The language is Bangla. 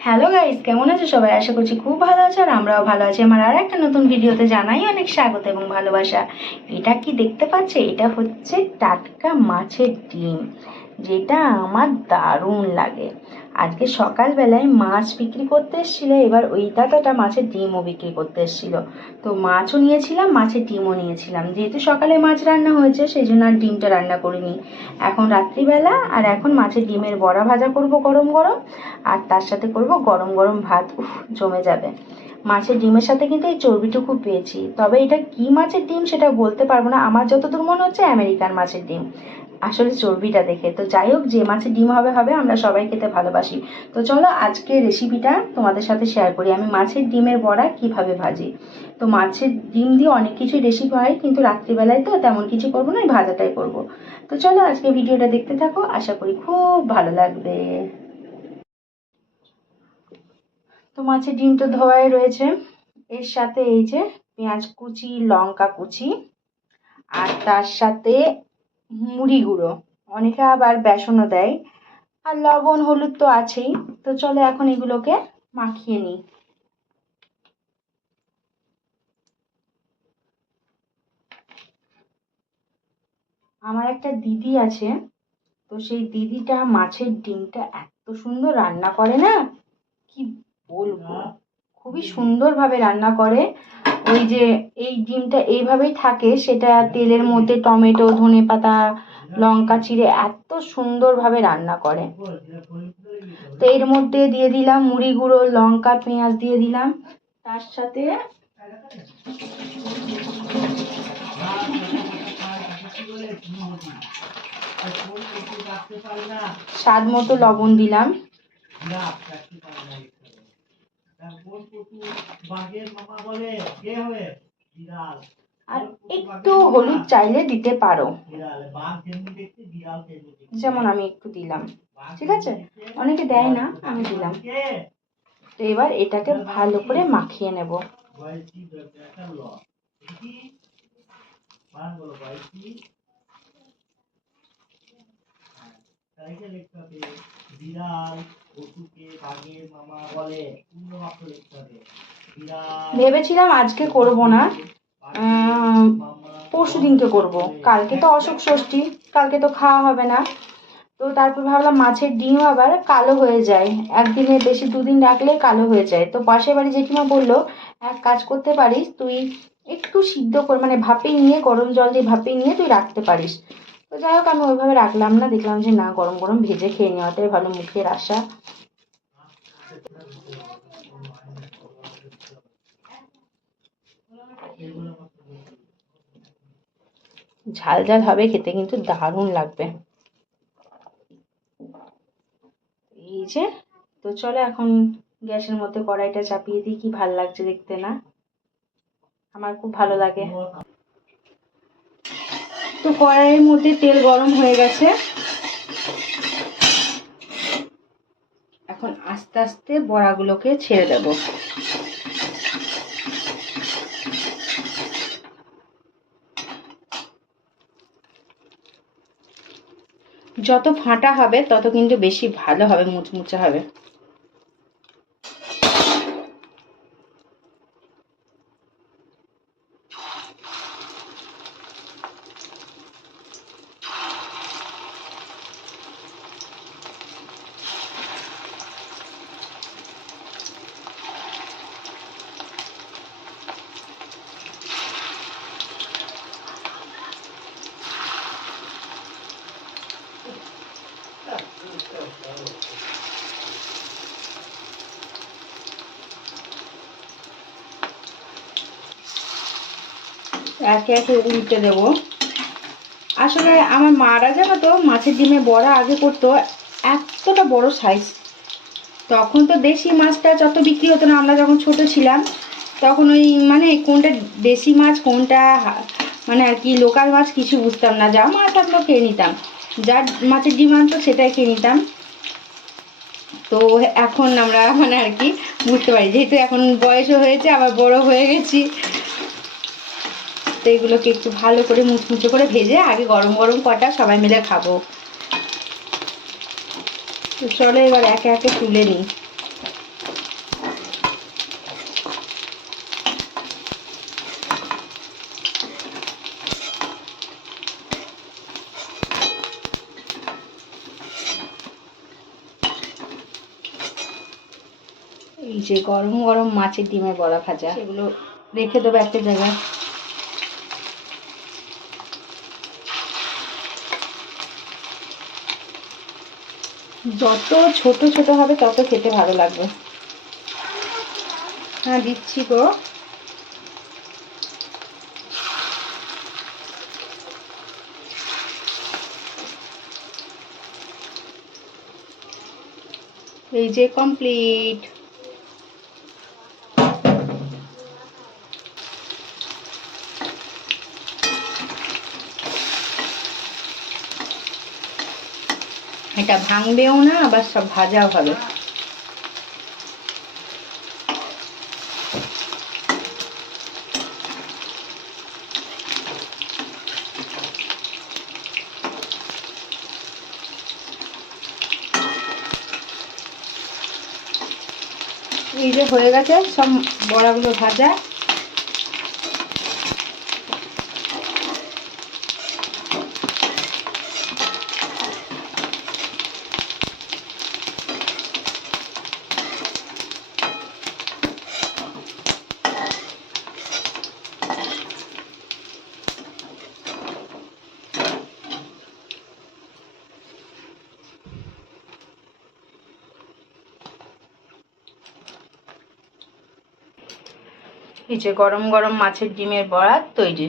হ্যালো গাইস কেমন আছো সবাই? আশা করছি খুব ভালো আছো আর আমরাও ভালো আছি। আমার আর একটা নতুন ভিডিওতে জানাই অনেক স্বাগত এবং ভালোবাসা। এটা কি দেখতে পাচ্ছে? এটা হচ্ছে টাটকা মাছের ডিম। যেটা আমার দারুণ লাগে। আজকে সকালবেলায় মাছ বিক্রি করতে এসেছিল, এবার ওই দাদাটা মাছের ডিমও বিক্রি করতে এসেছিল। তো মাছও নিয়েছিলাম, মাছের ডিমও নিয়েছিলাম। যেহেতু সকালে মাছ রান্না হয়েছে, সেই জন্য আর ডিমটা রান্না করিনি। এখন রাত্রিবেলা, আর এখন মাছের ডিমের বড়া ভাজা করব গরম গরম, আর তার সাথে করব গরম গরম ভাত। উফ, জমে যাবে। মাছের ডিমের সাথে কিন্তু এই চর্বিটুকু পেয়েছি। তবে এটা কি মাছের ডিম সেটা বলতে পারব না। আমার যতদূর মনে হচ্ছে, আমেরিকান মাছের ডিম। আসলে চর্বিটা দেখে। তো যাই হোক, যে মাছের ডিম হবে হবে, আমরা সবাই খেতে ভালোবাসি। তো চলো আজকে রেসিপিটা তোমাদের সাথে শেয়ার করি। আমি মাছের ডিমের বড়া কীভাবে ভাজি? তো মাছের ডিম দিয়ে অনেক কিছুই রেসিপি হয়, কিন্তু রাত্রিবেলায় তো তেমন কিছু করব না ভাজাটাই করব। তো চলো, আজকে ভিডিওটা দেখতে থাকো, আশা করি খুব ভালো লাগবে। তো মাছের ডিম তো ধোয়াই রয়েছে। এর সাথে এই যে পেঁয়াজ কুচি, লঙ্কা কুচি, আর তার সাথে মুড়ি গুঁড়ো। অনেকে আবার বেসনও দেয়। আর লবণ, হলুদ তো আছেই। তো চলো এখন এগুলোকে মাখিয়ে নিই। আমার একটা দিদি আছে। তো সেই দিদিটা মাছের ডিমটা এত সুন্দর রান্না করে না? কি বলব? খুবই সুন্দরভাবে রান্না করে। ওই যে এই ডিমটা এইভাবেই থাকে, সেটা তেলের মধ্যে টমেটো, ধনে পাতা, লঙ্কা, চিড়ে এত সুন্দরভাবে রান্না করে। তো এর মধ্যে দিয়ে দিলাম মুড়ি গুঁড়ো, লঙ্কা, পেঁয়াজ দিয়ে দিলাম। তার সাথে স্বাদ মতো লবণ দিলাম। আর একটু হলুদ চাইলে দিতে পারো। যেমন আমি একটু দিলাম। ঠিক আছে? অনেকে দেয় না আমি দিলাম। তো এবার এটাকে ভালো করে মাখিয়ে নেব। ভেবেছিলাম আজকে করব না পরশু দিনকে করব। কালকে তো অশোক ষষ্ঠী, কালকে তো খাওয়া হবে না। তো তারপর ভাবলাম মাছের ডিম আবার কালো হয়ে যায়। একদিনে বেশি দুদিন রাখলে কালো হয়ে যায়। তো পাশের বাড়ি জেঠিমা বলল, এক কাজ করতে পারিস, তুই একটু সিদ্ধ করে মানে ভাপে নিয়ে, গরম জল দিয়ে ভাপে নিয়ে তুই রাখতে পারিস। তো যাই হোক, আমি ওইভাবে রাখলাম না। দেখলাম যে না, গরম গরম ভেজে খেয়ে নেওয়াটাই ভালো মুখের আশা। ঝাল ঝাল হবে, খেতে কিন্তু দারুণ লাগবে। এই যে, তো চলো এখন গ্যাসের মধ্যে কড়াইটা চাপিয়ে দিই, কি ভালো লাগছে দেখতে না? আমার খুব ভালো লাগে। তো কড়াইয়ের মধ্যে তেল গরম হয়ে গেছে। এখন আস্তে আস্তে বড়াগুলোকে ছেড়ে দেব। যত ফাঁটা হবে, তত কিন্তু বেশি ভালো হবে, মুচমুচে হবে। একে একে উল্টে দেবো। আসলে আমার মারা জানো তো, মাছের ডিমে বড়া আগে করতো, এতটা বড় সাইজ তখন তো দেশি মাছটা যত বিক্রি হতো না, আমরা যখন ছোট ছিলাম, তখন ওই মানে কোনটা দেশি মাছ, কোনটা মানে আর কি লোকাল মাছ, কিছু বুঝতাম না। যা মাছ আমরা খেয়ে নিতাম। যার মাছের ডিমান্ড তো সেটাই কিনে নিতাম। তো এখন আমরা মানে আর কি বুঝতে পারি, যেহেতু এখন বয়সও হয়েছে, আবার বড় হয়ে গেছি। তো এগুলোকে একটু ভালো করে মুচমুচে করে ভেজে আগে গরম গরম কটা সবাই মিলে খাব। চলো এবার একে একে তুলে নিই। এই যে গরম গরম মাছের ডিমের বড়া ভাজা, সেগুলো রেখে দেবো একটা জায়গায়। যত ছোট ছোট হবে, তত খেতে ভালো লাগবে। হ্যাঁ দিচ্ছি গো। এই যে কমপ্লিট এটা ভাঙবেও না আবার সব ভাজা হবে। এই যে হয়ে গেছে সব বড়াগুলো ভাজা। এই যে গরম গরম মাছের ডিমের বড়া তৈরি।